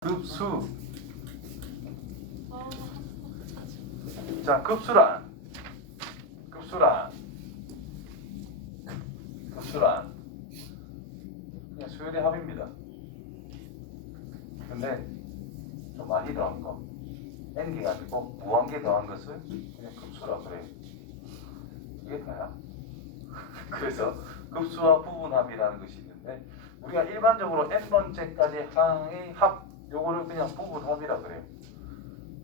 급수. 자, 급수란 그냥 수열의 합입니다. 근데 좀 많이 더한 거 n개가 아니고 무한개 더한 것을 그냥 급수라 그래요. 이게 다야. 그래서 급수와 부분합이라는 것이 있는데 우리가 일반적으로 n번째까지 항의 합 요거를 그냥 부분합이라 그래요.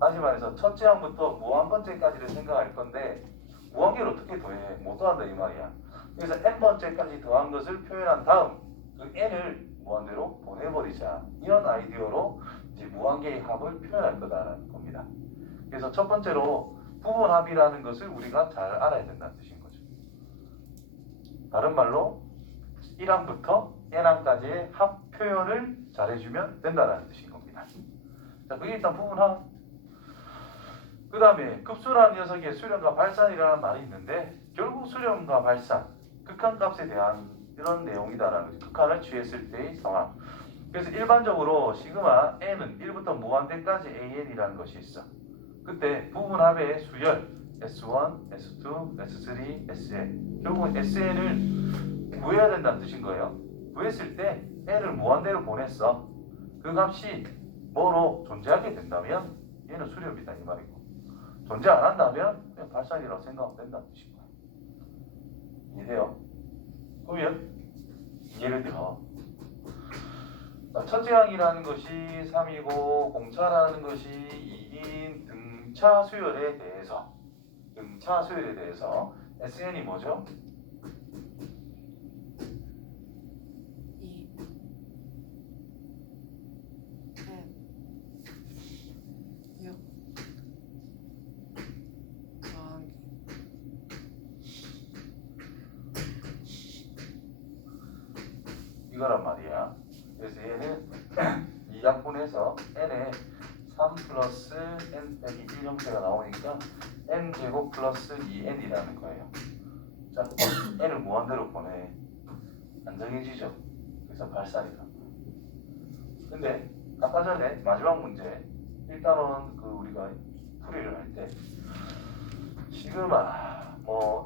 다시 말해서 첫째 항부터 무한번째까지를 생각할 건데 무한개를 어떻게 더해? 못 더한다 이 말이야. 그래서 n번째까지 더한 것을 표현한 다음 그 n을 무한대로 보내버리자. 이런 아이디어로 이제 무한개의 합을 표현할 거다라는 겁니다. 그래서 첫 번째로 부분합이라는 것을 우리가 잘 알아야 된다는 뜻인 거죠. 다른 말로 1항부터 n항까지의 합 표현을 잘해주면 된다는 뜻인 겁니다. 자, 그게 일단 부분합. 그 다음에 급수라는 녀석의 수렴과 발산이라는 말이 있는데 결국 수렴과 발산, 극한값에 대한 이런 내용이다라는 거죠. 극한을 취했을 때의 상황. 그래서 일반적으로 시그마 n은 1부터 무한대까지 an이라는 것이 있어. 그때 부분합의 수열 S1, S2, S3, Sn 결국은 Sn을 구해야 된다는 뜻인 거예요. 구했을 때 n을 무한대로 보냈어. 그 값이 뭐로 존재하게 된다면 얘는 수렴이다 이 말이고 존재 안 한다면 그냥 발산이라고 생각하면 된다는 뜻인 거예요. 이해돼요? 그러면 예를 들어 첫째 항이라는 것이 3이고 공차라는 것이 2인 등차 수열에 대해서 SN이 뭐죠? 2 N 6 더하기 이거란 말이야. 그래서 얘는 2약분해서 n에 3 플러스 n 빼기 1 형태가 나오니까 n제곱 플러스 2n이라는 거예요. 자, n을 무한대로 보내. 안 정해지죠? 그래서 발산이다. 근데 아까 전에 마지막 문제 일단은 그 우리가 풀이를 할 때 시그마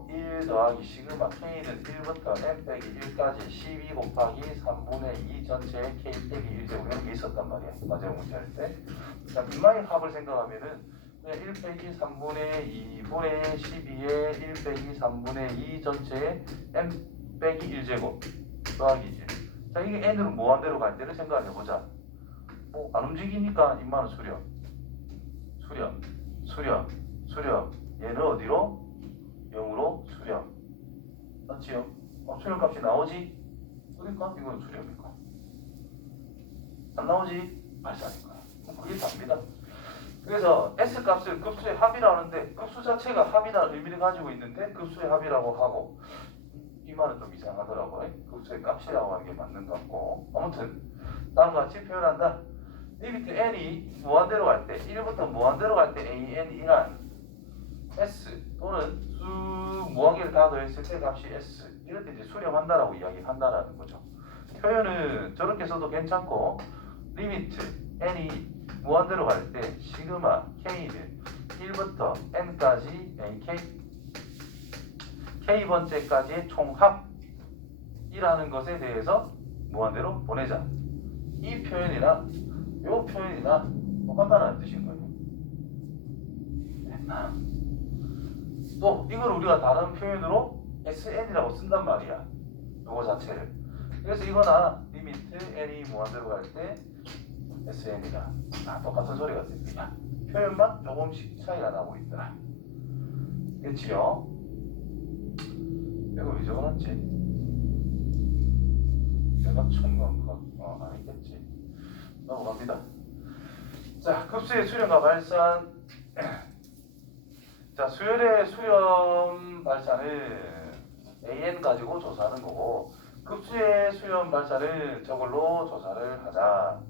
1 더하기 시그마 K는 1부터 n 빼기 1까지 12 곱하기 3분의 2 전체의 K 빼기 1제곱 이런 게 있었단 말이야. 마지막 문제 할 때. 자, 빈마의 합을 생각하면은 그냥 1 빼기 3분의 2분의 12의 1 빼기 3분의 2 전체의 n 빼기 1제곱 더하기 1. 자, 이게 n으로 무한대로 갈 때를 생각해보자. 안 움직이니까 인마는 수렴. 얘는 어디로? 0으로 수렴. 맞지요? 수렴값이 나오지? 그러니까 이건 수렴일 거야. 안 나오지? 발산일 거야. 그게 답니다. 그래서 S값을 급수의 합이라고 하는데 급수 자체가 합이라는 의미를 가지고 있는데 급수의 합이라고 하고 이 말은 좀 이상하더라고요. 급수의 값이라고 하는 게 맞는 것 같고 아무튼 다음과 같이 표현한다. 리미트 n이 무한대로 갈 때 1부터 무한대로 갈 때 an이란 S 또는 수 무한개를 다 더했을 때 값이 S 이럴 때 이제 수렴한다라고 이야기한다라는 거죠. 표현은 저렇게 써도 괜찮고 리미트 n이 무한대로 갈 때 시그마 K는 1부터 n까지 K번째까지의 총합이라는 것에 대해서 무한대로 보내자. 이 표현이나 요 표현이나 똑같다는 뜻인 거예요. 됐나? 또 이걸 우리가 다른 표현으로 SN이라고 쓴단 말이야. 요거 자체를. 그래서 이거나 리미트 n이 무한대로 갈 때 SN이다. 똑같은 소리가 됩니다. 표현만 조금씩 차이가 나고 있더라. 그치요? 이거 왜 적어놨지? 내가 총각 아니겠지. 넘어갑니다. 자, 급수의 수렴과 발산. 자, 수열의 수렴 발산을 AN 가지고 조사하는 거고 급수의 수렴 발산을 저걸로 조사를 하자.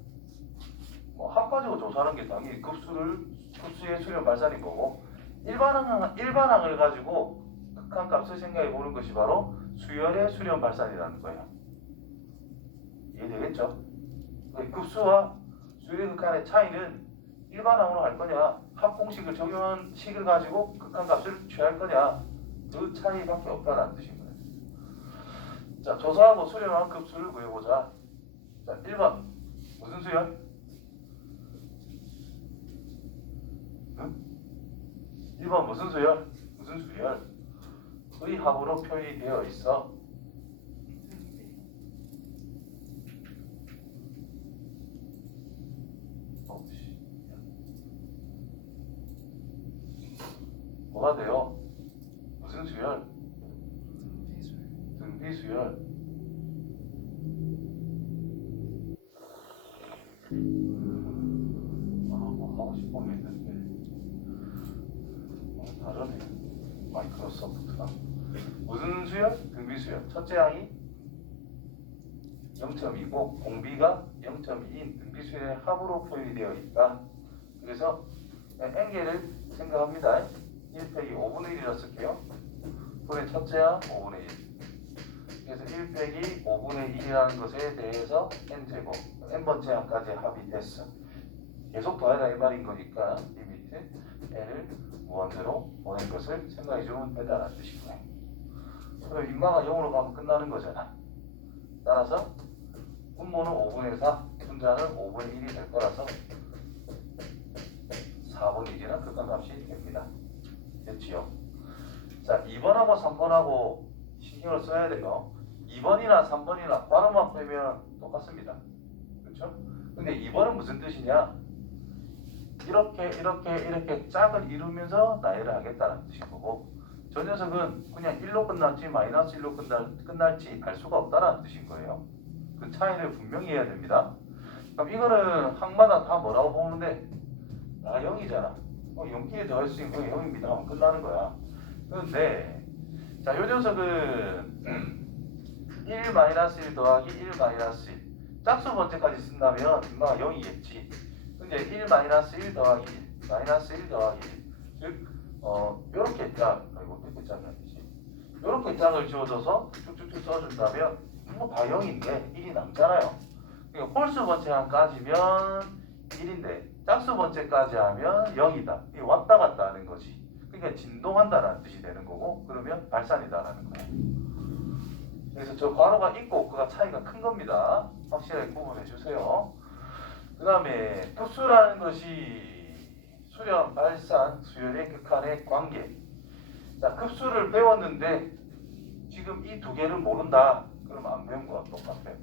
합 가지고 조사하는 게 당연히 급수의 수렴 발산인 거고 일반항을 가지고 극한값을 생각해 보는 것이 바로 수열의 수렴 발산이라는 거예요. 이해되겠죠? 급수와 둘의 극한의 차이는 일반항으로 갈 거냐, 합공식을 적용한 식을 가지고 극한값을 취할 거냐, 그 차이밖에 없다는 뜻인 거예요. 자, 조사하고 수렴한 급수를 구해보자. 자, 1번 무슨 수열? 응? 1번 무슨 수열? 무슨 수열? 의 합으로 표현이 되어 있어. 뭐가 돼요? 무슨 수열? 등비수열. 뭐 하고 싶은 게 있는데 다르네. 마이크로소프트가 무슨 수열? 등비수열. 첫째 항이 0.2고 공비가 0.2인 등비수열의 합으로 표현이 되어 있다. 그래서 n개를 생각합니다. 1 빼기 5분의 1이라 쓸게요. 그래 첫째야 5분의 1. 그래서 1 빼기 5분의 1이라는 것에 대해서 n제곱 n번째 항까지 합이 됐어. 계속 더해라 이 말인 거니까 이 밑에 n을 무한대로 보낸 것을 생각해 주면 된다는 뜻이고요. 그럼 인마가 0으로 가면 끝나는 거잖아. 따라서 분모는 5분의 4, 분자는 5분의 1이 될 거라서 4분의 1이나 극한값이 됩니다. 됐지요? 자, 2번하고 3번하고 신경을 써야 돼요. 2번이나 3번이나 발음만 빼면 똑같습니다. 그렇죠? 근데 2번은 무슨 뜻이냐? 이렇게 짝을 이루면서 나열을 하겠다는 뜻인 거고, 저 녀석은 그냥 1로 끝날지 마이너스 1로 끝날지 알 수가 없다는 뜻인 거예요. 그 차이를 분명히 해야 됩니다. 그럼 이거는 항마다 다 뭐라고 보면 돼? 다 0이잖아. 0끼리 더할 수 있는 거 0입니다 하면 끝나는 거야. 그런데 자, 요 녀석은 1-1 더하기 1-1 짝수 번째까지 쓴다면 인마가 0이겠지. 근데 1-1 더하기 1 -1 더하기 1 즉 요렇게 짝, 아이고 이렇게 짝이 아니지, 요렇게 짝을 지어줘서 쭉쭉쭉 써준다면 뭐 다 0인데 1이 남잖아요. 그러니까 홀수 번째 항까지면 1인데 짝수 번째까지 하면 0이다. 이게 왔다 갔다 하는 거지. 그러니까 진동한다라는 뜻이 되는 거고, 그러면 발산이다라는 거예요. 그래서 저 괄호가 있고 없고가 차이가 큰 겁니다. 확실하게 구분해 주세요. 그 다음에 급수라는 것이 수렴, 발산, 수열의 극한의 관계. 자, 급수를 배웠는데 지금 이 두 개를 모른다. 그러면 안 배운 거와 똑같아요.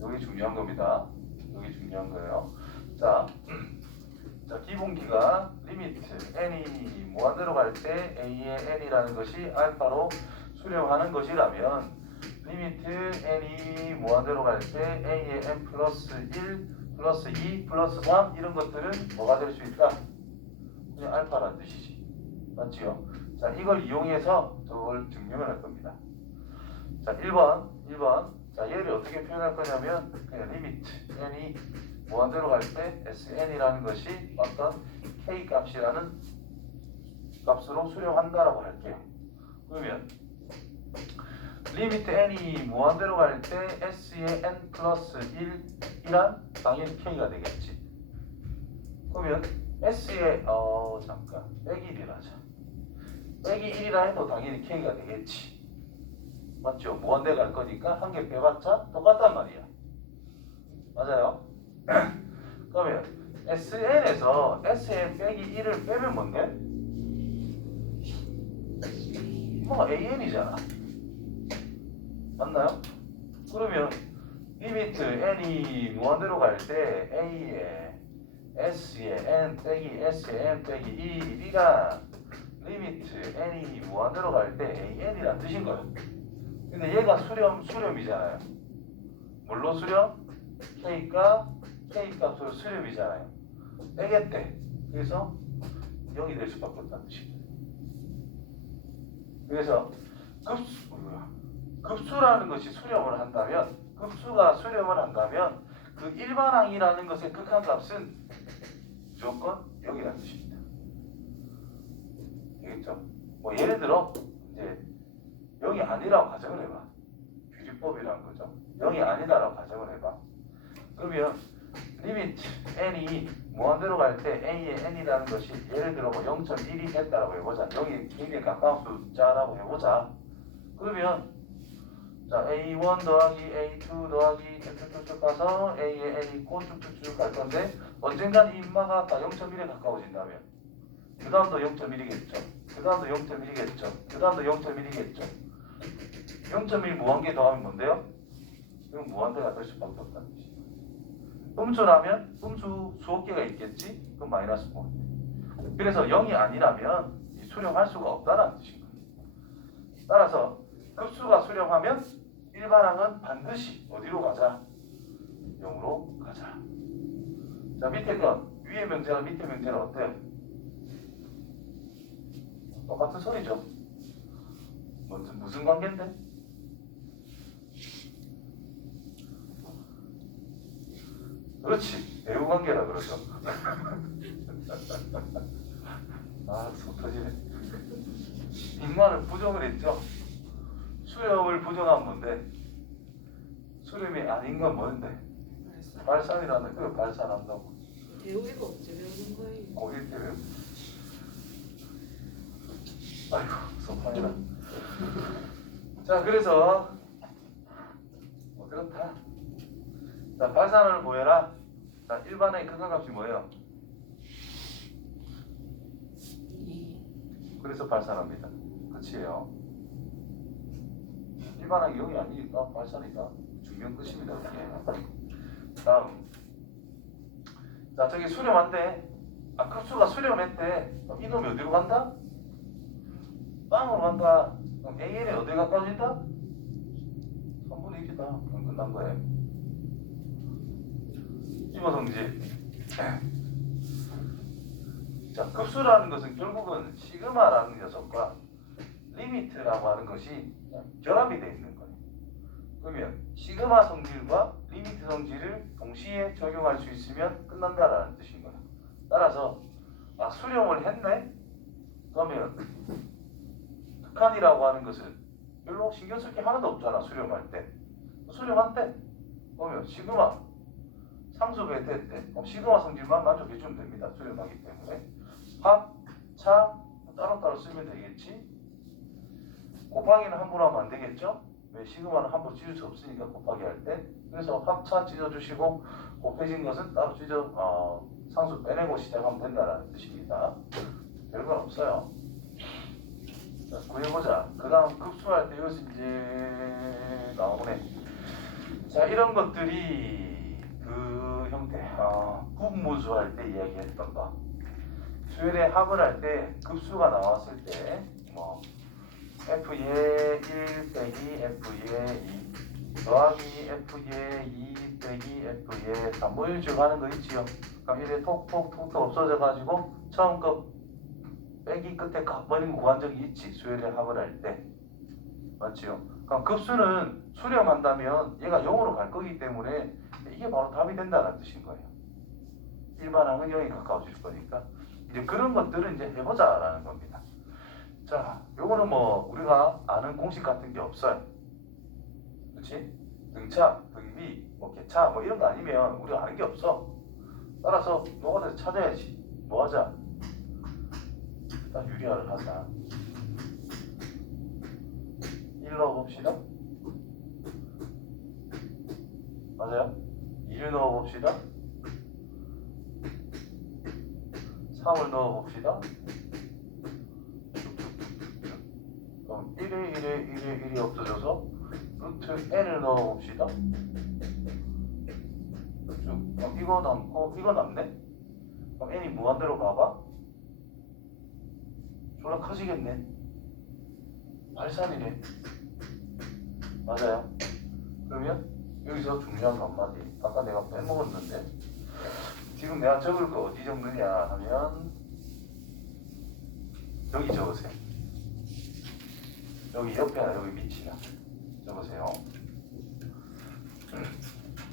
여기 중요한 겁니다. 여기 중요한 거예요. 자, 기본기가 리미트 n이 무한대로 갈 때 a의 n이라는 것이 알파로 수렴하는 것이라면, 리미트 n이 무한대로 갈 때 a의 n 플러스 1 플러스 2 플러스 3 이런 것들은 뭐가 될 수 있다? 그냥 알파라는 뜻이지. 맞지요? 자, 이걸 이용해서 저걸 증명을 할 겁니다. 자, 1번. 자, 얘를 어떻게 표현할 거냐면 그냥 리미트 n이 무한대로 갈 때 sn이라는 것이 어떤 k 값이라는 값으로 수렴한다라고 할게요. 그러면 리미트 n이 무한대로 갈 때 s의 n 플러스 1이란 당연히 k가 되겠지. 그러면 s의 잠깐 빼기 1이라 하자. 빼기 1이라 해도 당연히 k가 되겠지. 맞죠? 무한대 갈 거니까 한 개 빼봤자 똑같단 말이야. 맞아요? 그러면 SN에서 SN 빼기 1을 빼면 뭔데? 뭐 AN이잖아. 맞나요? 그러면 리미트 N이 무한대로 갈 때 A에 S에 N 빼기 S에 N 빼기 1이란 리미트 N이 무한대로 갈 때 AN이란 뜻인 거예요. 근데 얘가 수렴이잖아요. 뭘로 수렴? K값으로 수렴이잖아요. 빼겠대. 그래서 0이 될 수밖에 없다는 뜻입니다. 그래서 급수라는 것이 수렴을 한다면, 급수가 수렴을 한다면 그 일반항이라는 것의 극한값은 무조건 0이라는 뜻입니다. 되겠죠? 뭐 예를 들어 이제 0이 아니라고 가정을 해봐. 규리법이라는 거죠. 0이 아니다라고 가정을 해봐. 그러면 리미트 n이 무한대로 갈 때 a의 n이라는 것이 예를 들어 뭐 0.1이 됐다라고 해보자. 0이 굉장히 가까운 숫자라고 해보자. 그러면 자 a1 더하기 a2 더하기 쭉쭉쭉 가서 a의 n이 있고 쭉쭉쭉 갈 건데 언젠간 이 인마가 다 0.1에 가까워진다면 그 다음도 0.1이겠죠. 그 다음도 0.1이겠죠. 그 다음도 0.1이겠죠. 0.1 무한개 더하면 뭔데요? 이건 무한대가 될 수밖에 없다는 것이죠. 음수라면 음수 수억 개가 있겠지? 그럼 마이너스 무한대. 그래서 0이 아니라면 수렴할 수가 없다는 뜻인 거예요. 따라서 급수가 수렴하면 일반항은 반드시 어디로 가자? 0으로 가자. 자 밑에 건 위의 명제와 밑에 명제는 어때요? 똑같은 소리죠. 무슨 관계인데? 그렇지. 배우 관계라 그러죠. 아, 속 터지네. 인마를 부정을 했죠. 수렴을 부정한 뭔데? 수렴이 아닌 건 뭔데? 발산이라는 그 발산한다고. 배우기가 언제 배우는 거예요? 고1 때 배우. 아이고, 속 터지나. 자, 그래서 뭐 그렇다. 자, 발산을 보여라. 자, 일반의 극한값이 뭐예요? 2. 그래서 발산합니다. 끝이에요. 일반항이 0이 아니니까 발산이다. 중요한 끝입니다. 이게. 다음. 자, 저기 수렴한대. 아, 급수가 수렴했대. 그럼 이놈이 어디로 간다? 빵으로 간다. 그럼 AN이 어디에 가까워진다? 3분의 1이다. 그럼 끝난 거예요. 이모성질. 자, 급수라는 것은 결국은 시그마라는 녀석과 리미트라고 하는 것이 결합이 되어 있는 거예요. 그러면 시그마 성질과 리미트 성질을 동시에 적용할 수 있으면 끝난다라는 뜻인 거예요. 따라서 아, 수렴을 했네? 그러면 극한이라고 하는 것은 별로 신경 쓸 게 하나도 없잖아. 수렴할 때. 수렴한대. 그러면 시그마 상수배 됐대. 그럼 시그마 성질만 만족해주면 됩니다. 수렴하기 때문에. 합, 차 따로따로 쓰면 되겠지. 곱하기는 함부로 하면 안 되겠죠. 왜 시그마는 함부로 찢을 수 없으니까 곱하기 할 때. 그래서 합차 찢어주시고 곱해진 것은 따로 상수 빼내고 시작하면 된다는 뜻입니다. 별건 없어요. 자, 구해보자. 그 다음 급수할 때 이것이 이제 나오네. 자, 이런 것들이 그 형태 분무수 할 때 이야기했던 거. 수열의 합을 할 때 급수가 나왔을 때 뭐 F의 1 빼기 F의 2 더하기 F의 2 빼기 F의 3 뭐 이런 식으로 하는 거 있지요. 그럼 이래 톡톡톡톡 없어져 가지고 처음 거 빼기 끝에 가버린 무한정이 있지. 수열의 합을 할 때 맞지요. 그럼 급수는 수렴한다면 얘가 0으로 갈 거기 때문에 이게 바로 답이 된다는 뜻인 거예요. 일반항은 0이 가까워질 거니까 이제 그런 것들은 이제 해보자라는 겁니다. 자, 요거는 뭐 우리가 아는 공식 같은 게 없어요. 그렇지? 등차, 등비, 뭐 개차 뭐 이런 거 아니면 우리가 아는 게 없어. 따라서 노가다에서 찾아야지. 뭐 하자? 일단 유리화를 하자. 1 넣어봅시다. 맞아요? 2를 넣어봅시다. 3을 넣어봅시다. 그럼 1이 없어져서 루트 n을 넣어봅시다. 그럼 이거 남고 이거 남네? 그럼 n이 무한대로 가봐? 졸라 커지겠네. 발산이네. 맞아요? 그러면 여기서 중요한 거 한마디. 아까 내가 빼먹었는데 지금 내가 적을 거 어디 적느냐 하면 여기 적으세요. 여기 옆에나 여기 밑이나 적으세요.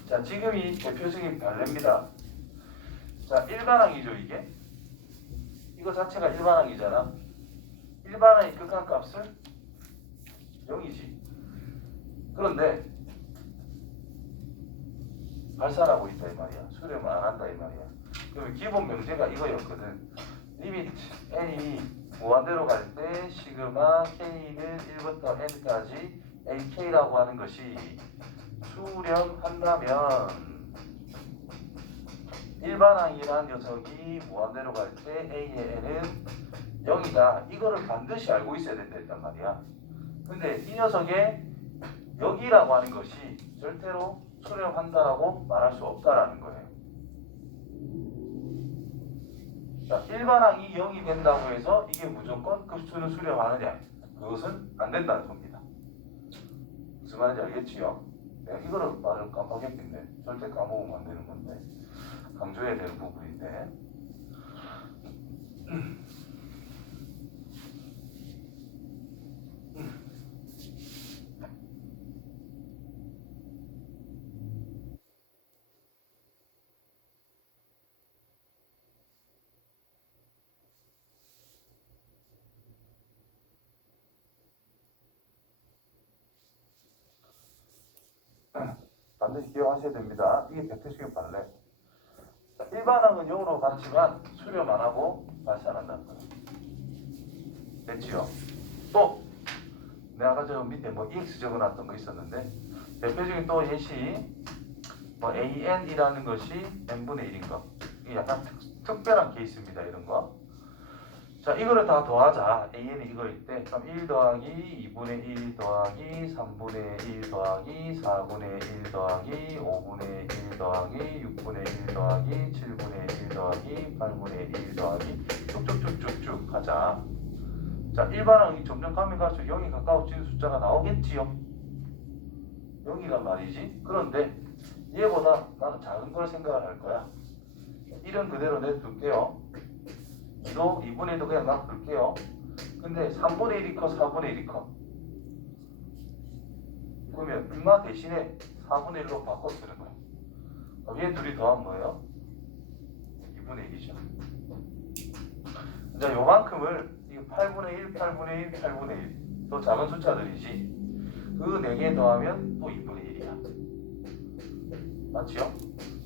자, 지금이 대표적인 발레입니다. 자, 일반항이죠 이게. 이거 자체가 일반항이잖아. 일반항의 극한값을 0이지. 그런데 발산하고 있다 이 말이야. 수렴을 안 한다 이 말이야. 그러면 기본 명제가 이거였거든. 리미트 n이 무한대로 갈 때 시그마 k는 1부터 n까지 ak라고 하는 것이 수렴한다면 일반항이라는 녀석이 무한대로 갈 때 a의 n은 0이다. 이거를 반드시 알고 있어야 된단 말이야. 근데 이 녀석의 여기라고 하는 것이 절대로 수렴한다라고 말할 수 없다라는 거예요. 자, 일반항이 0이 된다고 해서 이게 무조건 급수는 수렴하느냐? 그것은 안 된다는 겁니다. 무슨 말인지 알겠지요? 내가 이거를 말을 깜빡했겠네. 절대 까먹으면 안 되는 건데. 강조해야 되는 부분인데. 반드시 기억하셔야 됩니다. 이게 대표적인 판례. 일반항은 0으로 갔지만 수렴 안 하고 발산한다는 거예요. 됐지요? 또 내가 아까 저 밑에 뭐 EX 적어놨던 거 있었는데 대표적인 또 예시 뭐 AN이라는 것이 n분의 1인 거. 이게 약간 특별한 케이스입니다. 이런 거. 자, 이거를 다 더하자. AN이 이거일 때 그럼 1 더하기 2분의 1 더하기 3분의 1 더하기 4분의 1 더하기 5분의 1 더하기 6분의 1 더하기 7분의 1 더하기 8분의 1 더하기 쭉쭉쭉쭉쭉 가자. 자, 일반항이 점점 가면 갈수록 0이 가까워지는 숫자가 나오겠지요. 0이란 말이지. 그런데 얘보다 나는 작은 걸 생각을 할 거야. 1은 그대로 내둘게요. 2도 2분의 1도 그냥 놔둘게요. 근데 3분의 1이 커 4분의 1이 커. 그러면 얼마 대신에 4분의 1로 바꿔 쓰는 거야. 얘 둘이 더하면 뭐예요? 2분의 1이죠. 자, 요만큼을 8분의 1, 8분의 1, 8분의 1. 더 작은 숫자들이지. 그 4개 더하면 또 2분의 1이야. 맞지요?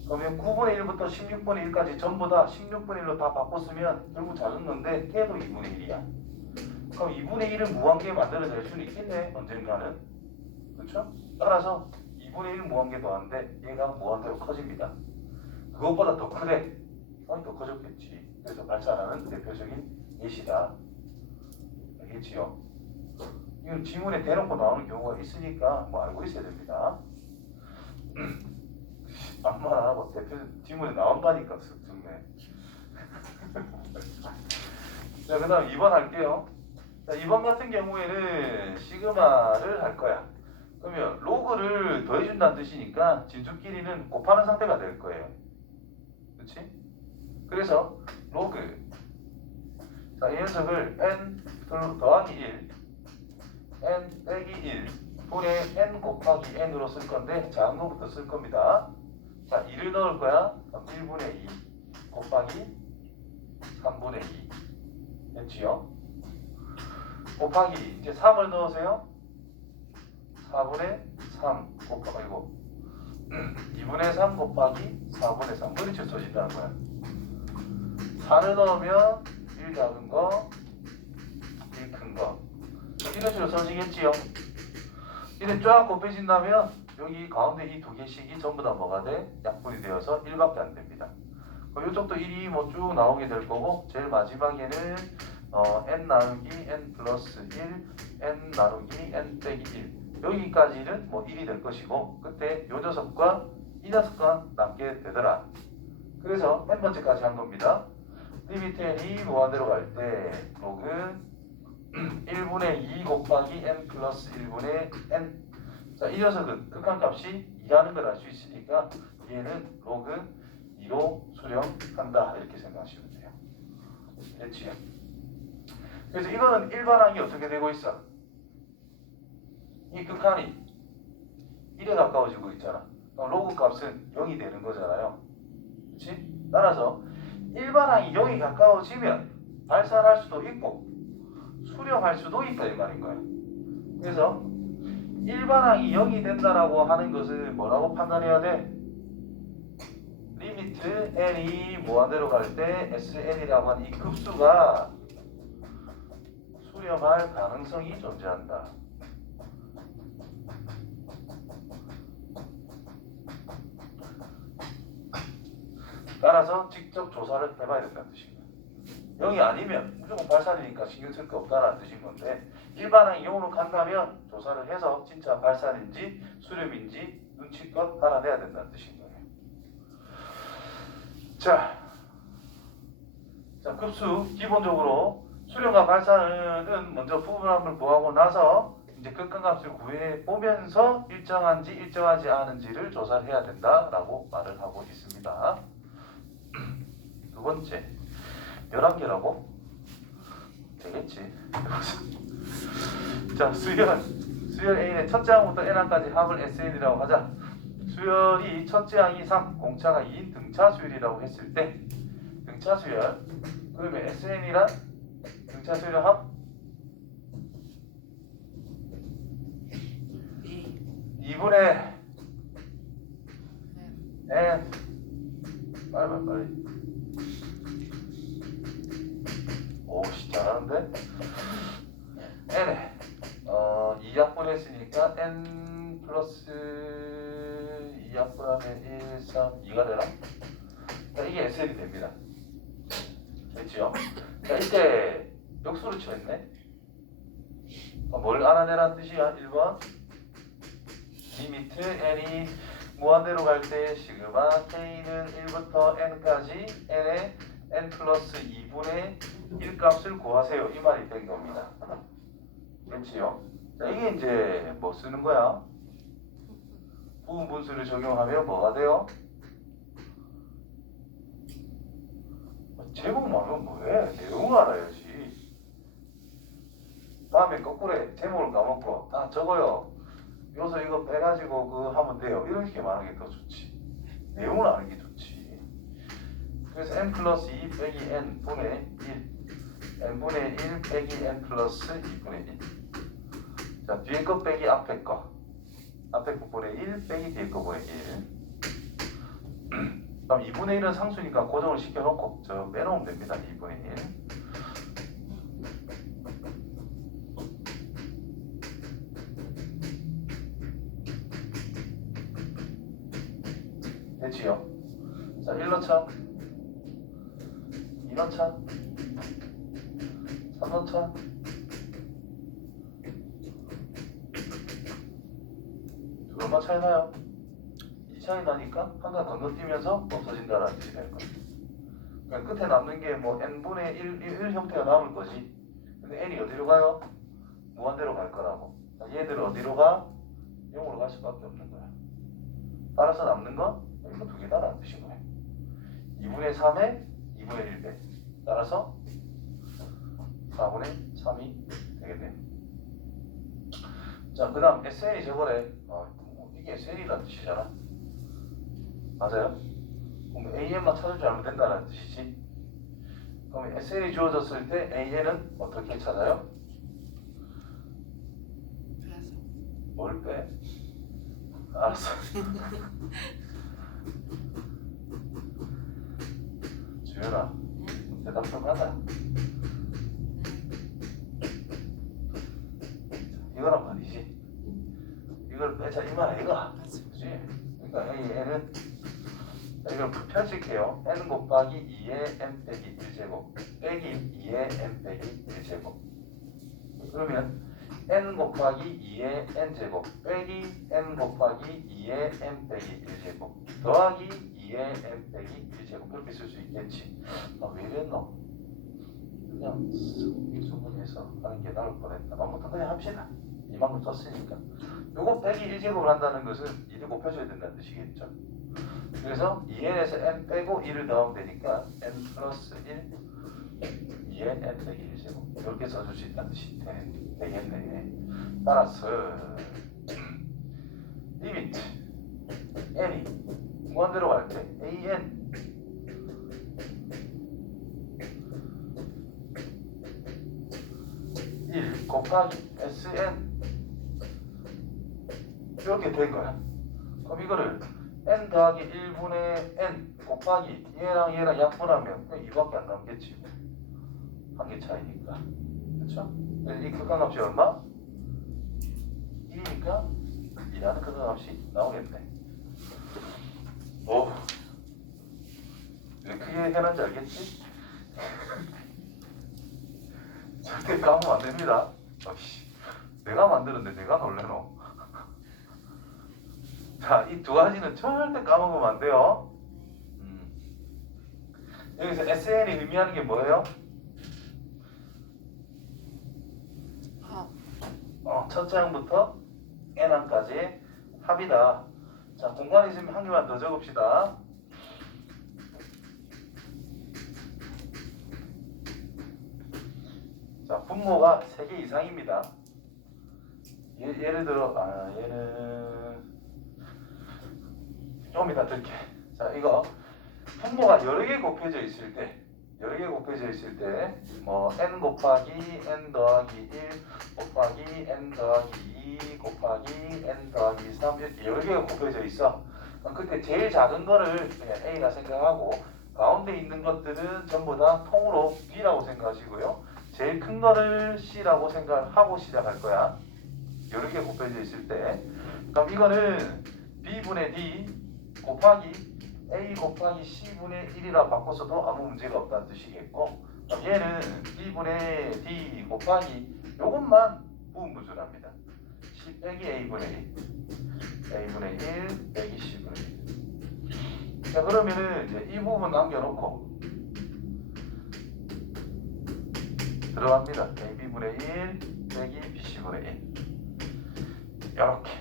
그러면 9분의 1부터 16분의 1까지 전부 다 16분의 1로 다 바꿨으면 결국 작은 건데 걔도 2분의 1이야. 그럼 2분의 1은 무한계 만들어낼 수는 있겠네. 언젠가는. 그렇죠? 따라서 2분의 1 무한계 더하는데 얘가 무한대로 커집니다. 그것보다 더 크대. 더 커졌겠지. 그래서 발산하는 대표적인 예시다. 알겠지요? 이건 지문에 대놓고 나오는 경우가 있으니까 뭐 알고 있어야 됩니다. 아무 말 안 하고 대표 지문에 나온다니까 듣네. 자, 그 다음 2번 할게요. 자, 2번 같은 경우에는 시그마를 할 거야. 그러면 로그를 더해준다는 뜻이니까 진수끼리는 곱하는 상태가 될 거예요. 그렇지? 그래서 로그, 자, 이 녀석을 n 더하기 1, n 빼기 1 분의 n 곱하기 n으로 쓸 건데 작은 거부터 쓸 겁니다. 자, 2를 넣을 거야. 그럼 1분의 2 곱하기 3분의 2 됐지요? 곱하기 이제 3을 넣으세요. 4분의 3 곱하기 이거 2분의 3 곱하기 4분의 3 그렇게 써진다는 거야. 4를 넣으면 1 작은 거 1 큰 거 이런 식으로 써지겠지요. 이제 쫙 곱해진다면 여기 가운데 이 두 개씩이 전부 다 뭐가 돼? 약분이 되어서 1밖에 안 됩니다. 이쪽도 1이 뭐 쭉 나오게 될 거고 제일 마지막에는 n 나누기 n 플러스 1 n 나누기 n 빼기 1 여기까지는 뭐 1이 될 것이고 그때 요 녀석과 이 녀석과 남게 되더라. 그래서 n 번째까지 한 겁니다. 리미트 n이 무한대로 갈 때 로그 1분의 2 곱하기 n 플러스 1분의 n. 자, 이 녀석은 극한값이 2라는 걸 알 수 있으니까 얘는 로그 2로 수렴한다 이렇게 생각하시면 돼요. 됐지요? 그래서 이거는 일반항이 어떻게 되고 있어? 이 극한이 1에 가까워지고 있잖아. 그럼 로그 값은 0이 되는 거잖아요. 그렇지? 따라서 일반항이 0이 가까워지면 발산할 수도 있고 수렴할 수도 있다 이 말인 거야. 그래서 일반항이 0이 된다라고 하는 것을 뭐라고 판단해야 돼? 리미트 n이 무한대로 갈 때 SN이라고 하는 이 급수가 수렴할 가능성이 존재한다. 따라서 직접 조사를 해봐야 된다는 뜻입니다. 0이 아니면 무조건 발산이니까 신경 쓸 거 없다라는 뜻인 건데 일반항 0으로 간다면 조사를 해서 진짜 발산인지 수렴인지 눈치껏 알아내야 된다는 뜻인 거예요. 자, 급수 기본적으로 수렴과 발산은 먼저 부분함을 구하고 나서 이제 극한값을 구해 보면서 일정한지 일정하지 않은지를 조사를 해야 된다라고 말을 하고 있습니다. 두 번째, 11개라고? 되겠지. 자, 수열 A의 첫째 항부터 N항까지 합을 SN이라고 하자. 수열이 첫째 항이 3, 공차가 2인 등차 수열이라고 했을 때 등차 수열, 그러면 SN이란 등차 수열 합? A 2분의 N. 빨리. 오씨, 잘하는데? N에 2약분 했으니까 N 플러스 2약분하면 1, 3, 2가 되나? 그러니까 이게 SN이 됩니다. 됐죠? 자, 이때 역수를 취했네? 뭘 알아내라는 뜻이야? 1번 리미트 n이 무한대로 갈 때 시그마 k는 1부터 n까지 n의 n 플러스 2분의 1 값을 구하세요. 이 말이 된 겁니다. 됐지요? 자, 이게 이제 뭐 쓰는 거야? 부분 분수를 적용하면 뭐가 돼요? 제목만 하면 뭐해? 내용을 알아야지. 다음에 거꾸로 해. 제목을 까먹고 저거요. 여기서 이거 빼가지고 그거 하면 돼요. 이런 식의 말하는 게 더 좋지. 내용을 아는 게 좋지. 그래서 n 플러스 2 빼기 n 분의 1 n분의 1 빼기 n 플러스 2분의 1. 자, 뒤에 거 빼기 앞에 거. 앞에 거 분의 1 빼기 뒤에 거 분의 1. 그럼 2분의 1은 상수니까 고정을 시켜놓고 저 빼놓으면 됩니다. 2분의 1. 됐지요? 자, 1넣자 2넣자 3넣자 얼마 차이 나요? 이 차이 나니까 한가 건너뛰면서 없어진다라는 뜻이 되는 거예요. 그러니까 끝에 남는 게 뭐 n분의 1 형태가 남을 거지. 근데 n이 어디로 가요? 무한대로 갈 거라고. 얘들 어디로 가? 0으로 갈 수밖에 없는 거야. 따라서 남는 건 이거 두 개다라는 뜻인 거예요. 2분의 3에 2분의 1배. 따라서 4분의 3이 되겠네요. 자, 그 다음 SN이 저거래. 이게 SN이라는 뜻이잖아. 맞아요? 그럼 AN만 찾아주면 된다는 뜻이지. 그럼 SN이 주어졌을 때 AN은 어떻게 찾아요? 그래서 뭘 빼? 알았어. 주연아, 대답 좀 하자. 이거란 말이지. 이걸 빼자 이 말 아이가? 맞아. 그치? 그러니까 AN은 이걸 펼칠게요. n 곱하기 2의 n 빼기 1제곱 빼기 2의 n 빼기 1제곱. 그러면 n 곱하기 2의 n제곱 빼기 n 곱하기 2의 n 빼기 1제곱 더하기 2의 n 빼기 1제곱 이렇게 쓸 수 있겠지. 왜 이랬노? 그냥 수분해서 하는 게 나을 뻔했다. 아무튼 그냥 합시다. 이만큼 썼으니까. 요거 빼기 1제곱을 한다는 것은 2를 곱해줘야 된다는 뜻이겠죠. 그래서 2n에서 n 빼고 1을 더하면 되니까 n 플러스 1 2n n 빼기 1제곱 이렇게 써줄 수 있다는 뜻이 되겠네. 따라서 리미트 n이 무한대로 갈 때 an 1 곱하기 sn 이렇게 된 거야. 그럼 이거를 n 더하기 1분의 n 곱하기 얘랑 얘랑 약분하면 그냥 2밖에 안 남겠지. 한 개 차이니까. 그렇죠? 그래서 이 극한값이 얼마? 2니까 2라는 극한값이 나오겠네. 오, 왜 크게 해놨는지 알겠지? 절대 까먹으면 안 됩니다. 어이씨, 내가 만들었는데 내가 놀래노. 자, 이 두 가지는 절대 까먹으면 안 돼요. 여기서 SN이 의미하는 게 뭐예요? 첫 장부터 N항까지 합이다. 자, 공간이 있으면 한 개만 더 적읍시다. 자, 분모가 3개 이상입니다. 예를 들어, 얘는 좀 이따 들게. 자, 이거 분모가 여러 개 곱해져 있을 때, 뭐 n 곱하기 n 더하기 1 곱하기 n 더하기 2 곱하기 n 더하기 3 이렇게 여러 개가 곱해져 있어. 그럼 그때 제일 작은 거를 그냥 A라 생각하고 가운데 있는 것들은 전부 다 통으로 B라고 생각하시고요. 제일 큰 거를 C라고 생각하고 시작할 거야. 여러 개 곱해져 있을 때. 그럼 이거는 B분의 D 곱하기 A 곱하기 C분의 1이라 바꿔서도 아무 문제가 없다는 뜻이겠고, 그럼 얘는 B분의 D 곱하기 요것만 부분분수랍니다. C 빼기 A분의 1, A분의 1 빼기 C분의 1. 자, 그러면은 이제 이 부분 남겨놓고 들어갑니다. AB분의 1 빼기 BC분의 1. 이렇게.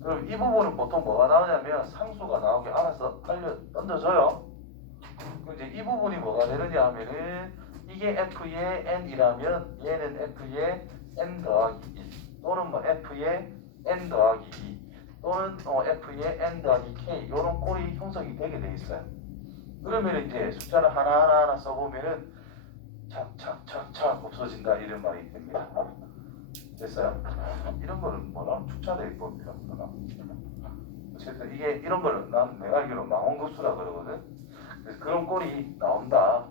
그럼 이 부분은 보통 뭐가 나오냐면 상수가 나오게 알아서 던져줘요. 그럼 이제 이 부분이 뭐가 되느냐 하면은 이게 F의 N이라면 얘는 F의 N 더하기 1 또는 뭐 F의 N 더하기 2 또는 F의 N 더하기 K 이런 꼴이 형성이 되게 돼 있어요. 그러면 이제 숫자를 하나하나 써보면은 착착착착 없어진다 이런 말이 됩니다. 됐어요? 이런 거는 뭐라? 축차대입법이라 그러나? 어쨌든 이게 이런 거를 내가 알기로 망원급수라 그러거든. 그래서 그런 꼴이 나온다.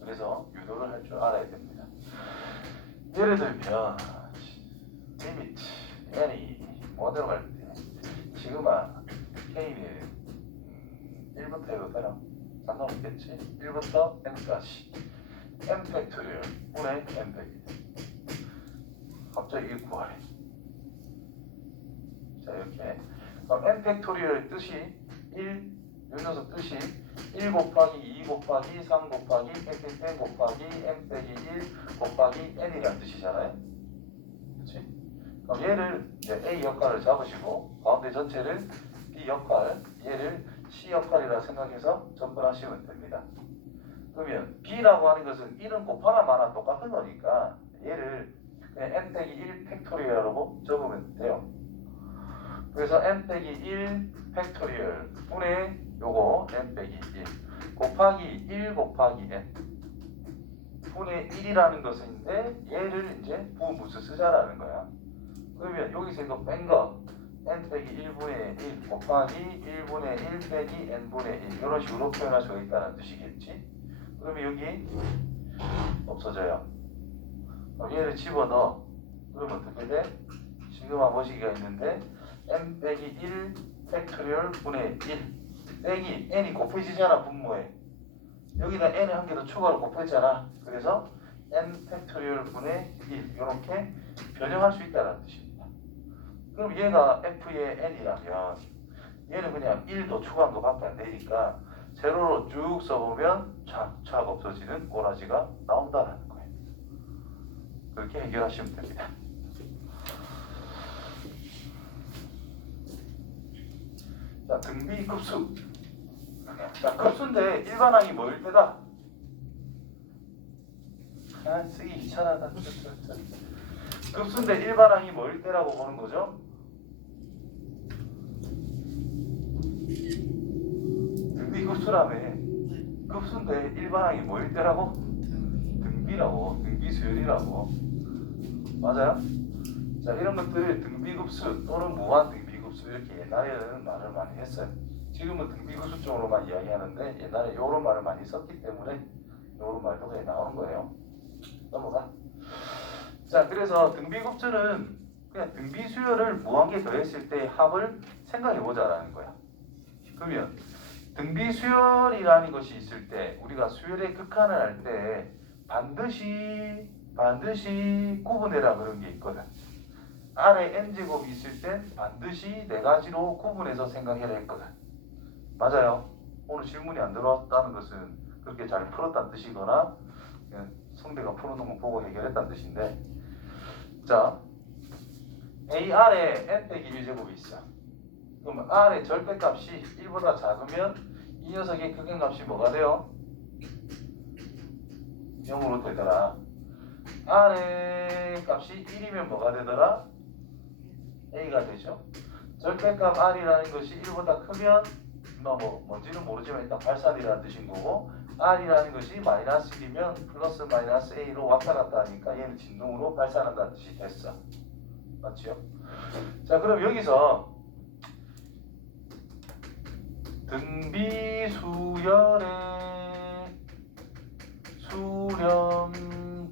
그래서 유도를 할 줄 알아야 됩니다. 예를 들면 리미트 n이 뭐 들어갈 때 지금아 k는 1부터 해도 되나? 상관없겠지? 1부터 n까지 n 팩토리얼 분의 n 빼기 갑자기 1 구하래. 자, 이렇게. 그럼 n 팩토리얼의 뜻이 1, 요 녀석 뜻이 1 곱하기 2 곱하기 3 곱하기 n 곱하기 n 빼기 1 곱하기 n이라는 뜻이잖아요. 그렇지? 그럼 얘를 이제 A 역할을 잡으시고 가운데 전체를 B 역할, 얘를 C 역할이라 생각해서 접근하시면 됩니다. 그러면 B라고 하는 것은 1은 곱하나 마나 똑같은 거니까 얘를 그냥 n 빼기 1 팩토리얼로 적으면 돼요. 그래서 n 빼기 1 팩토리얼 분의 요거 n 빼기 1 곱하기 1 곱하기 n 분의 1이라는 것인데 얘를 이제 부분분수 쓰자라는 거야. 그러면 여기서 이거 뺀 거 n 빼기 1분의 1 곱하기 1분의 1 빼기 n분의 1 이런 식으로 표현할 수가 있다는 뜻이겠지. 그러면 여기 없어져요. 얘를 집어넣어. 그러면 어떻게 돼? 지금 아버지가 있는데 n 빼기 1 팩토리얼 분의 1 빼기 n이 곱해지잖아 분모에. 여기다 n을 한 개 더 추가로 곱해지잖아. 그래서 n 팩토리얼 분의 1 이렇게 변형할 수 있다는 뜻입니다. 그럼 얘가 f의 n이라면 얘는 그냥 1도 추가한 것밖에 안 되니까 세로로 쭉 써보면 착착 없어지는 꼬라지가 나온다는 거예요. 그렇게 해결하시면 됩니다. 자, 등비급수. 자, 급수인데 일반항이 뭐일 때다? 쓰기 귀찮아다. 급수인데 일반항이 뭐일 때라고 보는 거죠? 등비급수라며. 급수인데 일반항이 뭐일 때라고? 등비라고. 등비수열이라고. 맞아요? 자, 이런 것들을 등비급수 또는 무한 등비급수 등비급수 이렇게 옛날에는 말을 많이 했어요. 지금은 등비급수 쪽으로만 이야기하는데 옛날에 요런 말을 많이 썼기 때문에 요런 말도 그냥 나오는 거예요. 넘어가. 자, 그래서 등비급수는 그냥 등비수열을 무한계 더했을 때 합을 생각해보자라는 거야. 그러면 등비수열이라는 것이 있을 때 우리가 수열의 극한을 할 때 반드시 구분해라 그런 게 있거든. 아래 n제곱이 있을 땐 반드시 네 가지로 구분해서 생각해라 했거든. 맞아요. 오늘 질문이 안 들어왔다는 것은 그렇게 잘 풀었다는 뜻이거나 그냥 성대가 풀어놓은 거 보고 해결했다는 뜻인데, 자, a 아래 n 빼기 1제곱이 있어. 그럼 r의 절대값이 1보다 작으면 이 녀석의 극한값이 뭐가 돼요? 0으로 되더라. r의 값이 1이면 뭐가 되더라? a가 되죠. 절대값 r이라는 것이 1보다 크면 뭔지는 모르지만 일단 발산이라는 뜻인 거고, r이라는 것이 마이너스 1이면 플러스 마이너스 a로 왔다 갔다 하니까 얘는 진동으로 발산한다는 뜻이 됐어. 맞죠? 자, 그럼 여기서 등비수열의 수렴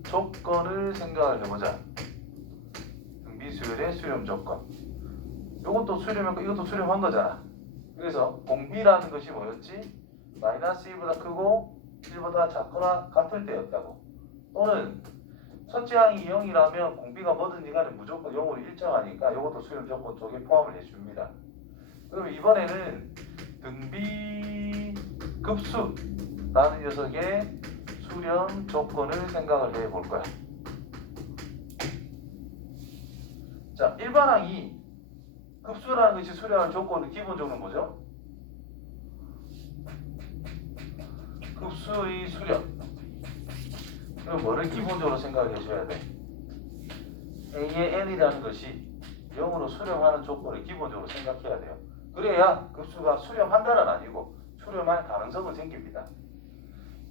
조건을 생각을 해보자. 등비수열의 수렴 조건. 이것도 수렴했고 이것도 수렴한 거잖아. 그래서 공비라는 것이 뭐였지? 마이너스 1보다 크고 1보다 작거나 같을 때였다고. 또는 첫째 항이 0이라면 공비가 뭐든지 간에 무조건 0으로 일정하니까 이것도 수렴 조건 쪽에 포함을 해줍니다. 그럼 이번에는 등비급수라는 녀석의 수렴 조건을 생각을 해볼 거야. 자, 일반항이 급수라는 것이 수렴할 조건은 기본적으로 뭐죠? 급수의 수렴. 그럼 뭐를 기본적으로 생각을 해줘야 돼? a의 n이라는 것이 0으로 수렴하는 조건을 기본적으로 생각해야 돼요. 그래야 급수가 수렴한다는 아니고 수렴할 가능성은 생깁니다.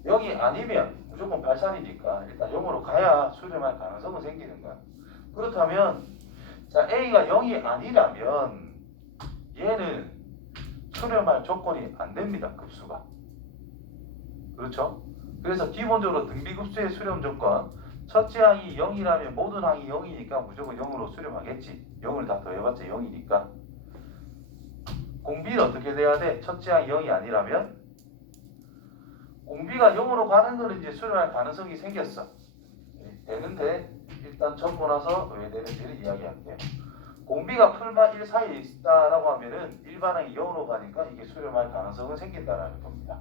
0이 아니면 무조건 발산이니까 일단 0으로 가야 수렴할 가능성은 생기는 거야. 그렇다면 자, a가 0이 아니라면 얘는 수렴할 조건이 안 됩니다. 급수가. 그렇죠? 그래서 기본적으로 등비급수의 수렴 조건, 첫째 항이 0이라면 모든 항이 0이니까 무조건 0으로 수렴하겠지. 0을 다 더해봤자 0이니까. 공비는 어떻게 돼야 돼? 첫째 항이 0이 아니라면 공비가 0으로 가는 거는 이제 수렴할 가능성이 생겼어. 되는데 일단 적고 나서 왜 되는지를 이야기할게요. 공비가 풀마 1 사이에 있다라고 하면은 일반항이 0으로 가니까 이게 수렴할 가능성은 생긴다라는 겁니다.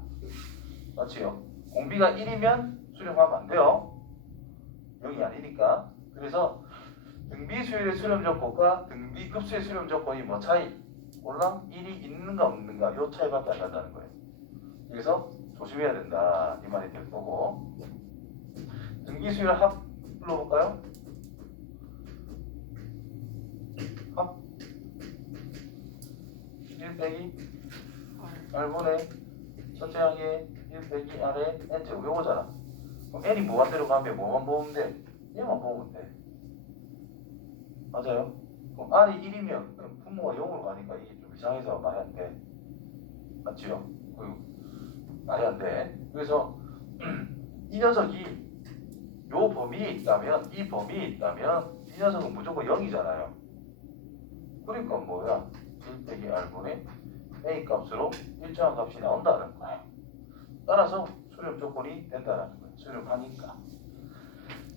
맞지요? 공비가 1이면 수렴하면 안 돼요. 0이 아니니까. 그래서 등비수열의 수렴 조건과 등비급수의 수렴 조건이 뭐 차이? 몰라? 1이 있는가 없는가 요 차이밖에 안 난다는 거예요. 그래서 조심해야 된다 이 말이 될 거고, 등비수열 합 불러볼까요? 합 1 빼기 r분의 첫째 항의 1 빼기 r의 n제곱 요거잖아. 그럼 n이 무한대로 가면 뭐만 보면 돼? 얘만 보면 돼. 맞아요? 그럼 r이 1이면 분모가 0으로 가니까 이게 좀 이상해서 말이 안 돼. 맞지요? 말이 안 돼. 그래서 이 녀석이 요 범위에 있다면, 이 범위에 있다면 이 녀석은 무조건 0이잖아요. 그러니까 뭐야? 1 빼기 r분의 a 값으로 일정한 값이 나온다는 거예요. 따라서 수렴 조건이 된다는 거예요. 수렴하니까.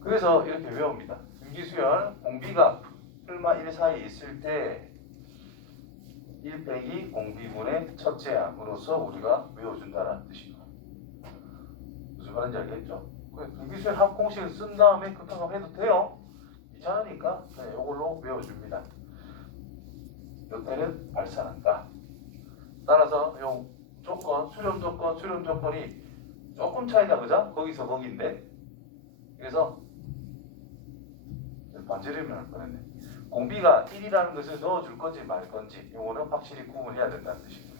그래서 이렇게 외웁니다. 등기수열 공비가 풀마 1 사이에 있을 때 1 빼기 공비분의 첫째 항으로서 우리가 외워준다는 뜻입니다. 무슨 말인지 알겠죠? 등기수열 합 공식을 쓴 다음에 극한값 해도 돼요. 귀찮으니까 그냥 이걸로 외워줍니다. 이때는 발산한다. 따라서 요 조건, 수렴 조건이 조금 차이다, 그죠? 거기서 거기인데. 그래서 반지르면 할 뻔했네. 공비가 1이라는 것을 넣어줄 건지 말 건지 요거는 확실히 구분해야 된다는 뜻이고요.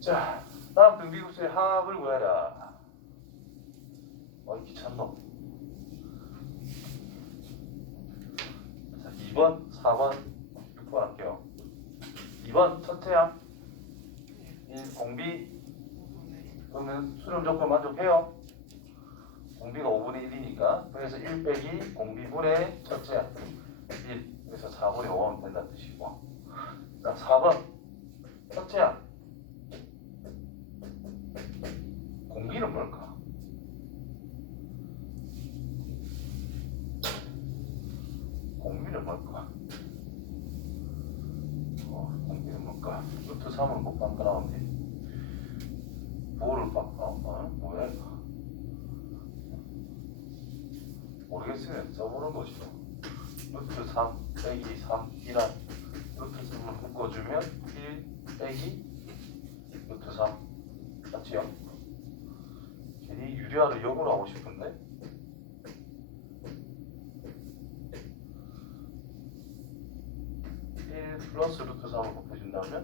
자, 다음 등비급수의 합을 구해라. 귀찮노. 자, 2번, 4번, 할게요. 2번 첫째야. 네. 1 공비 5분의 그러면 수렴 조건 만족해요. 공비가 5분의 1이니까 그래서 1 빼기 공비분의 첫째야 1 그래서 4분의 5 하면 된다는 뜻이고. 자 4번 첫째야 공비는 뭘까? 공비는 뭘까? 공비는 뭘까? 루트 3을 곱한 다음에 5를 바꿔 뭐야 이거 모르겠으면 써보는 것이죠. 루트 3 빼기 3 1한 루트 3을 묶어주면 1 빼기 루트 3 맞지요? 괜히 유리화를 역으로 하고 싶은데 1 플러스 루트 3을 곱해준다면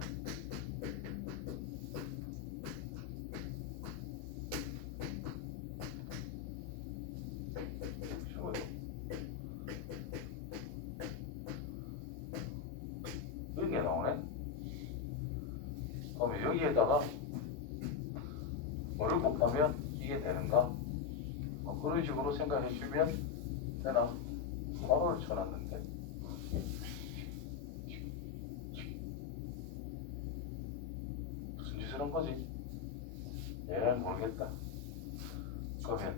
쉬워요. 이게 나오네. 그러면 여기에다가 뭐를 곱하면 이게 되는가? 그런 식으로 생각해 주면 되나? 바로를 쳐놨는데 무슨 짓을 한 거지? 모르겠다. 그러면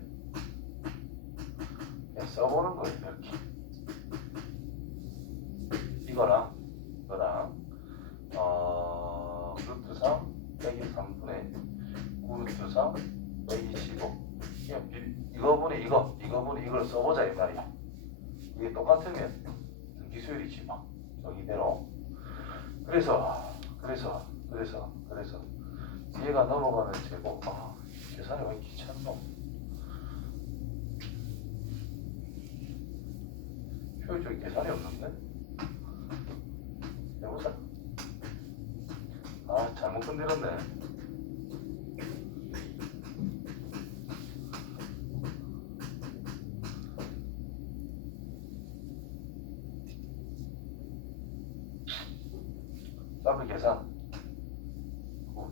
그냥 써보는 거예요. 이렇게 이거랑 루트 3 빼기 3분의 9 루트 3 빼기 15 그냥 이거분의 이거분의 이걸 써보자 이 말이야. 이게 똑같으면 기수율이지 뭐 저기대로. 그래서 얘가 넘어가는 제곱. 계산이 왜 귀찮노? 효율적인 계산이 없는데? 해보자. 잘못 건드렸네. 더블 계산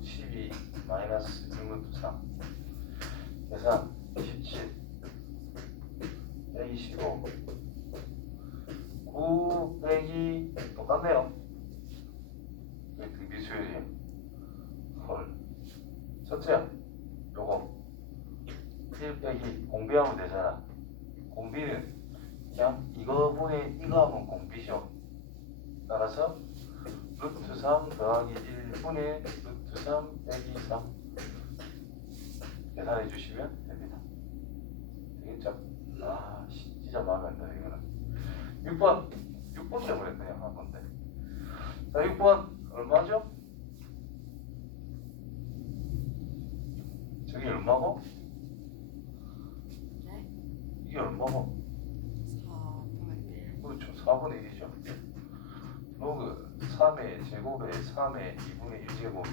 12 마이너스 6루트 3 계산 17 빼기 15 9 빼기 똑같네요. 등비수열이에요. 헐 첫째야 요거 1 빼기 공비하면 되잖아. 공비는 그냥 이거분의 이거 하면 공비죠. 따라서 루트 3 더하기 1분의 루트 3 빼기 3 계산해 주시면 됩니다. 되겠죠? 진짜 마음에 안 드네 이거는. 6번 때문에 그냥 한 건데. 자 6번 얼마죠? 저기 얼마고? 네? 이게 얼마고? 4분의 1 그렇죠. 4분의 1이죠. 로그 3의 제곱에 3의 2분의 1제곱이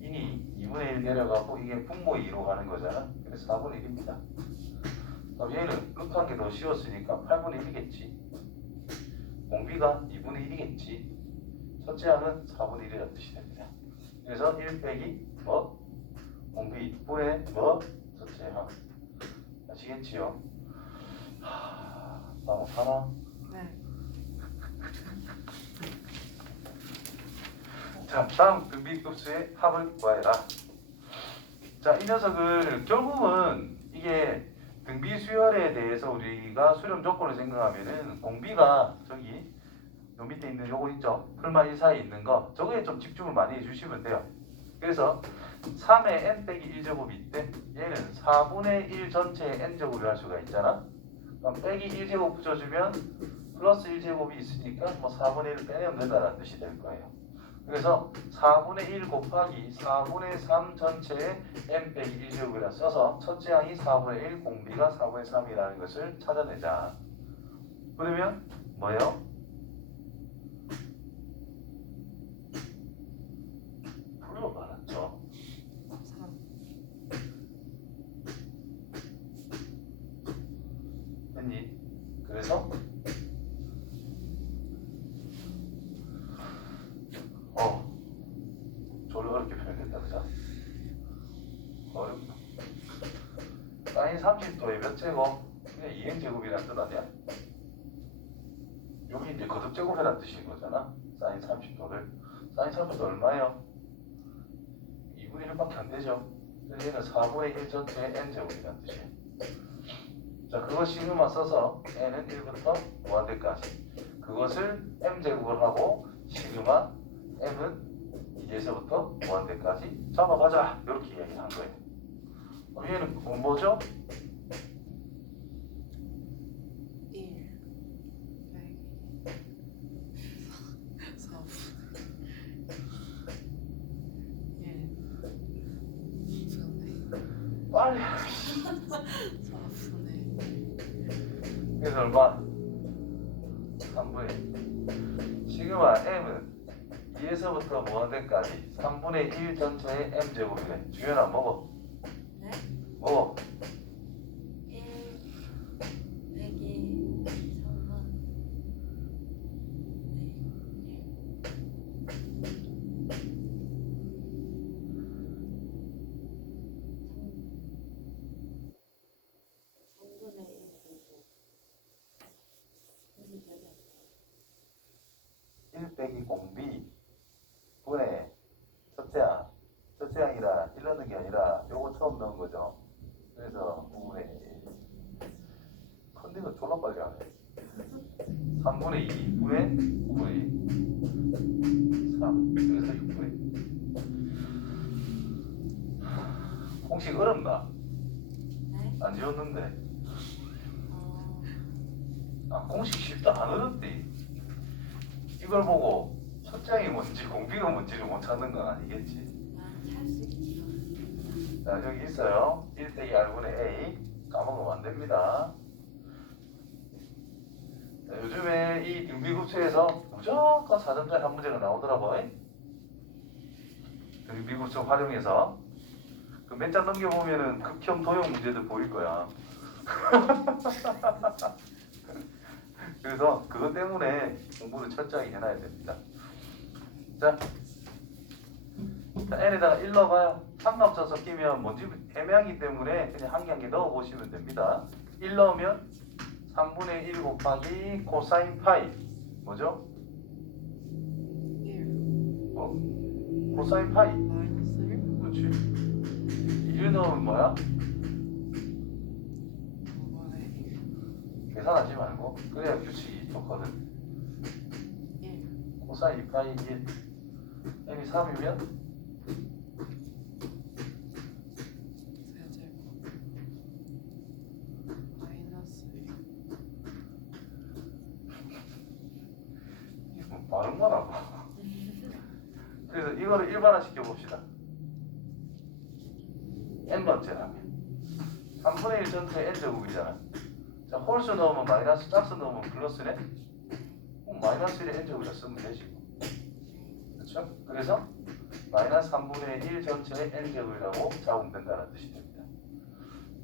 이니 2분의 1 내려가고 이게 분모의 2로 가는 거잖아. 그래서 4분의 1입니다. 그럼 얘는 루트 한 개 더 씌웠으니까 8분의 1이겠지. 공비가 2분의 1이겠지. 첫째 항은 4분의 1이라는 뜻이 됩니다. 그래서 1 빼기 뭐? 공비 2분의 뭐? 첫째 항. 아시겠지요? 다음 하나. 네. 자, 다음 등비급수의 합을 구하여라. 자, 이 녀석을 결국은 이게 등비수열에 대해서 우리가 수렴 조건을 생각하면은 공비가 저기 요 밑에 있는 요거 있죠? 풀마 1 사이에 있는 거 저거에 좀 집중을 많이 해주시면 돼요. 그래서 3의 n 빼기 1제곱이 있대. 얘는 4분의 1 전체의 n제곱을 할 수가 있잖아. 그럼 빼기 1제곱 붙여주면 플러스 1제곱이 있으니까 뭐 4분의 1을 빼내면 된다는 뜻이 될 거예요. 그래서 4분의 1 곱하기 4분의 3 전체의 n 빼기 1제곱이라 써서 첫째 항이 4분의 1, 공비가 4분의 3이라는 것을 찾아내자. 그러면 뭐예요? 풀로 말았죠. 3 했니? 그래서 30도에 몇 제곱? 그냥 2n 제곱이라는 뜻 아니야? 여기 이제 거듭 제곱이라는 뜻인 거잖아. 사인 30도를. 사인 30도 얼마예요? 2분의 1밖에 안 되죠. 그래서 얘는 4분의 1 전체의 n 제곱이라는 뜻이에요. 자, 그거 시그마 써서 n은 1부터 무한대까지. 그것을 m 제곱을 하고 시그마 m은 2에서부터 무한대까지 잡아가자. 이렇게 이야기를 한 거예요. 얘는 뭐죠? 1 4분의 1 2분의 빨리. 4분의 그래서 얼마? 3분의 1. 시그마 m은 2에서부터 무한대까지 3분의 1 전체의 m 제곱이래. 주연아 먹어. 네? 먹어. 1 빼기 3번 네. 1 빼기 공비 분의 첫째항. 첫째항이라 1 넣는 게 아니라 요거 처음 넣은 거죠. 그래서 5분의 1. 컨디는 졸라 빨리 하네. 3분의 2 분의 9분의 2. 3. 그래서 6분의 2. 공식 어렵나? 네? 안 지웠는데. 어, 아, 공식 쉽다. 안 어렵대. 이걸 보고 첫장이 뭔지 공비가 뭔지를 못 찾는 건 아니겠지. 찰수 있죠. 자, 여기 있어요. 1 빼기 r분의 a. 까먹으면 안 됩니다. 자, 요즘에 이 등비급수에서 무조건 4점짜리 한 문제가 나오더라고요. 등비급수 활용해서. 그 몇 장 넘겨보면은 극혐 도형 문제들 보일 거야. 그래서 그것 때문에 공부를 철저하게 해놔야 됩니다. 자, n에다가 1 넣어봐요. 상관없어서 끼면 뭔지 애매하기 때문에 그냥 한 개 한 개 넣어보시면 됩니다. 1 넣으면 3분의 1 곱하기 코사인 파이. 뭐죠? 1 코사인 파이. 마이너스 1 그렇지. 1 넣으면 뭐야? 5분의 1 계산하지 말고. 그래야 규칙이 좋거든. 1 코사인 2파이 1. n이 3이면 세제곱 마이너스 1 뭐 발음만 하고. 그래서 이거를 일반화 시켜봅시다. n번째라면 3분의 1 전체 n제곱이잖아. 자, 홀수 넣으면 마이너스, 짝수 넣으면 플러스네? 그럼 마이너스 1에 n제곱이라 쓰면 되지. 그렇죠? 그래서 마이너스 3분의 1 전체의 n제곱이라고 잡으면 된다는 뜻이 됩니다.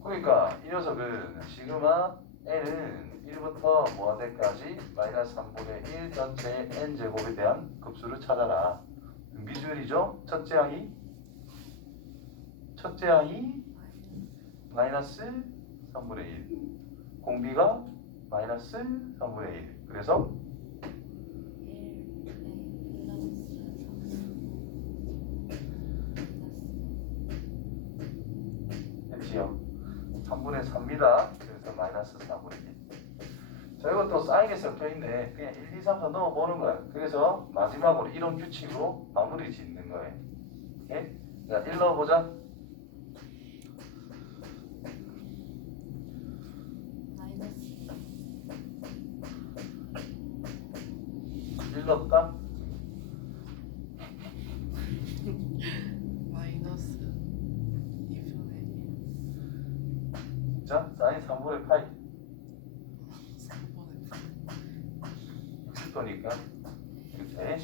그러니까 이 녀석은 시그마 n은 1부터 무한대까지 마이너스 3분의 1 전체의 n제곱에 대한 급수를 찾아라. 미주율이죠? 첫째 항이 마이너스 3분의 1. 공비가 마이너스 3분의 1. 그래서 1 플러스 mc요. 3분의 3입니다. 그래서 마이너스 4분의 1. 자, 이것도 사인에 섞여있네. 그냥 1, 2, 3, 4 넣어보는 거야. 그래서 마지막으로 이런 규칙으로 마무리 짓는 거예요. 오케이? 자, 1 넣어보자. 마이너스 1 넣었다. 마이너스 2분의 1 자, 사인 3분의 파이. 3분의 60도니까. 이렇게.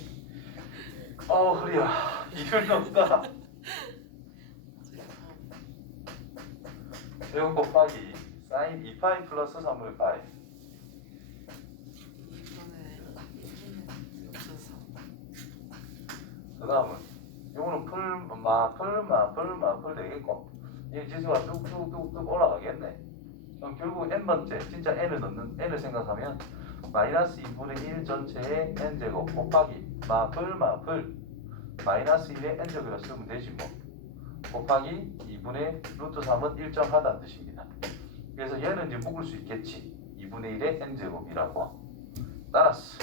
허리야. 2를 넣었다. 제곱 제곱 곱하기 사인 2파이 플러스 3분의 파이. 2분의 6에서 그 다음은 요거는 풀 되겠고 이 지수가 뚝뚝뚝뚝 올라가겠네. 그럼 결국 n번째 진짜 n을 생각하면 마이너스 2분의 1 전체의 n제곱 곱하기 마블 마이너스 1의 n제곱이라 쓰면 되지 뭐. 곱하기 2분의 루트 3은 일정하다는 뜻입니다. 그래서 얘는 이제 묶을 수 있겠지. 2분의 1의 n제곱이라고. 따라서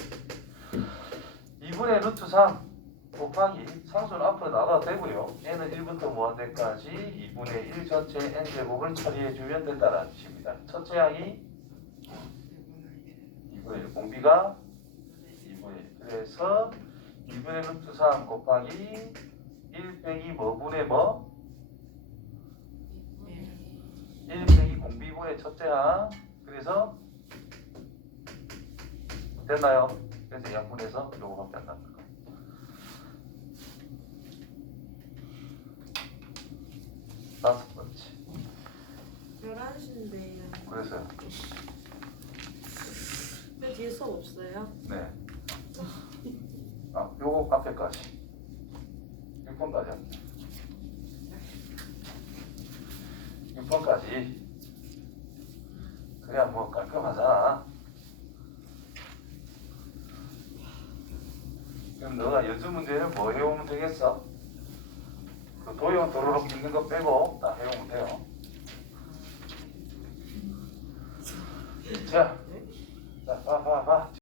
2분의 루트 3 곱하기 상수는 앞으로 나가도 되고요. n은 1부터 무한대까지 2분의 1 전체 n제곱을 처리해주면 된다는 뜻입니다. 첫째 항이 2분의 1, 공비가 2분의 1. 그래서 2분의 루트 3 곱하기 1 빼기 뭐분의 뭐? 1 빼기 공비분의 첫째 항. 그래서 됐나요? 그래서 양분해서 요거밖에 안 남는 거. 다섯 번째. 11시인데요. 그래서요. 왜 뒤에 수업 없어요? 네. 아, 요거 앞에까지. 6번까지. 6번까지. 그래야 뭐 깔끔하잖아. 그럼 너가 연습 문제는 뭐 해오면 되겠어? 그 도형 도로록 있는 거 빼고 다 해오면 돼요. 자, 봐.